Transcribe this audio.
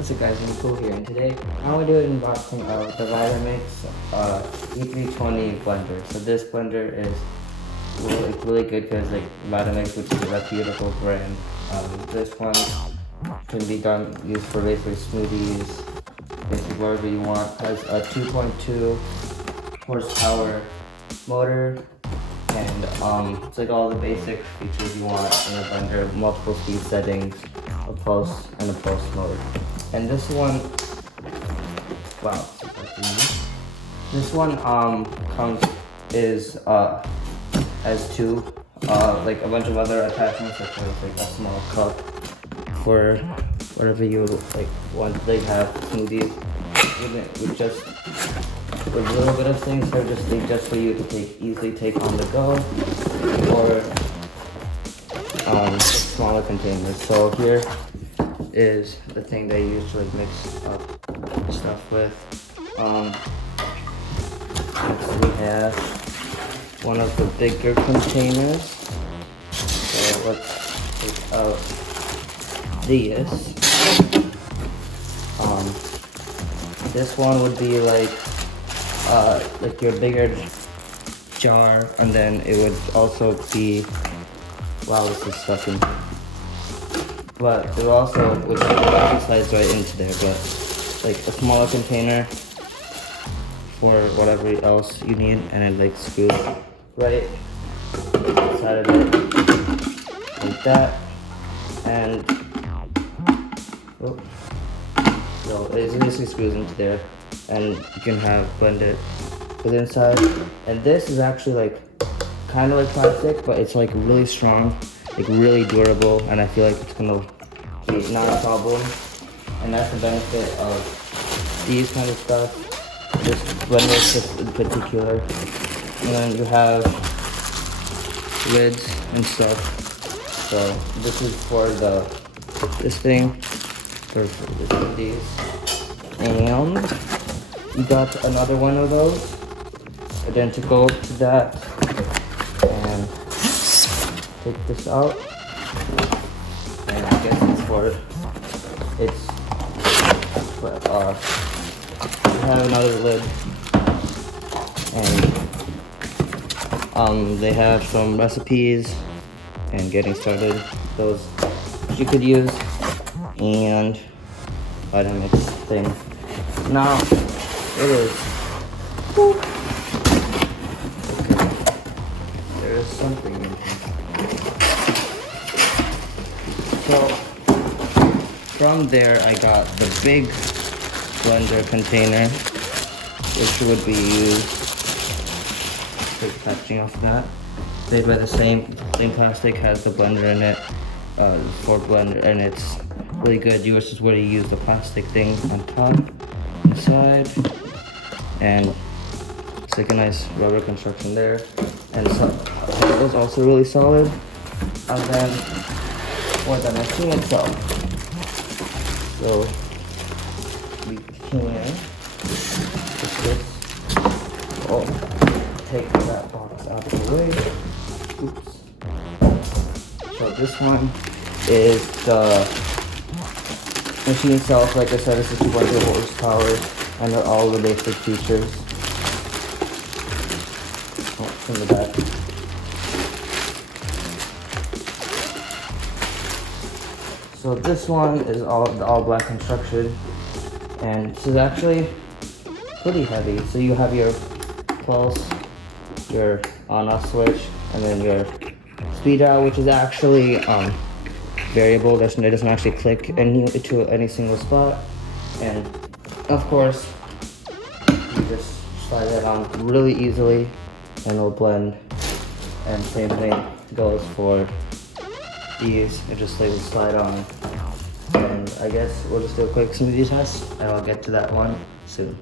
What's up guys, Mikul here, and today I'm going to do an unboxing of the Vitamix E320 blender. So this blender is really good because Vitamix, which is a reputable brand, this one can be used for basically smoothies, basically whatever you want. Has a 2.2 horsepower motor, and it's like all the basic features you want in a blender, multiple speed settings, a pulse and a pulse mode. And this one, wow, this one has two like a bunch of other attachments, such as like a small cup for whatever you like want. They have smoothies with just a little bit of things. They're just for you to easily take on the go, or smaller containers. So here is the thing they use to like mix up stuff with. Next we have one of the bigger containers. So let's take out this. This one would be like your bigger jar, and then it would also be, wow, this is stuck in. But it also would slides right into there, but like a smaller container for whatever else you need, and it like screws right inside of it like that. And so it basically screws into there, and you can blend it with inside. And this is actually like kind of like plastic, but it's like really strong, like really durable, and I feel like it's gonna be not a problem. And that's the benefit of these kind of stuff, this blender in particular. And then you have lids and stuff. So this is for this thing, for these. And you got another one of those, identical to that. And take this out, and I guess it's for you have another lid, and they have some recipes and getting started, those you could use, and Vitamix thing. Now it is okay. There is something in here. So from there I got the big blender container, which would be used. Take the packaging off of that. Made by the same plastic, has the blender in it, for blender, and it's really good. Yours is where you use the plastic thing on top, inside, and it's like a nice rubber construction there. And so it was also really solid. And then for the machine itself, so we can take that box out of the way. Oops. So this one is the machine itself. Like I said, this is 2.0 horsepower, and they're all the basic features. From the back. So this one is all black construction, and this is actually pretty heavy. So you have your pulse, your on-off switch, and then your speed dial, which is actually variable. It doesn't actually click to any single spot. And of course, you just slide that on really easily, and it'll blend. And same thing goes for these. It just will slide on. And I guess we'll just do a quick smoothie test, and I'll get to that one soon.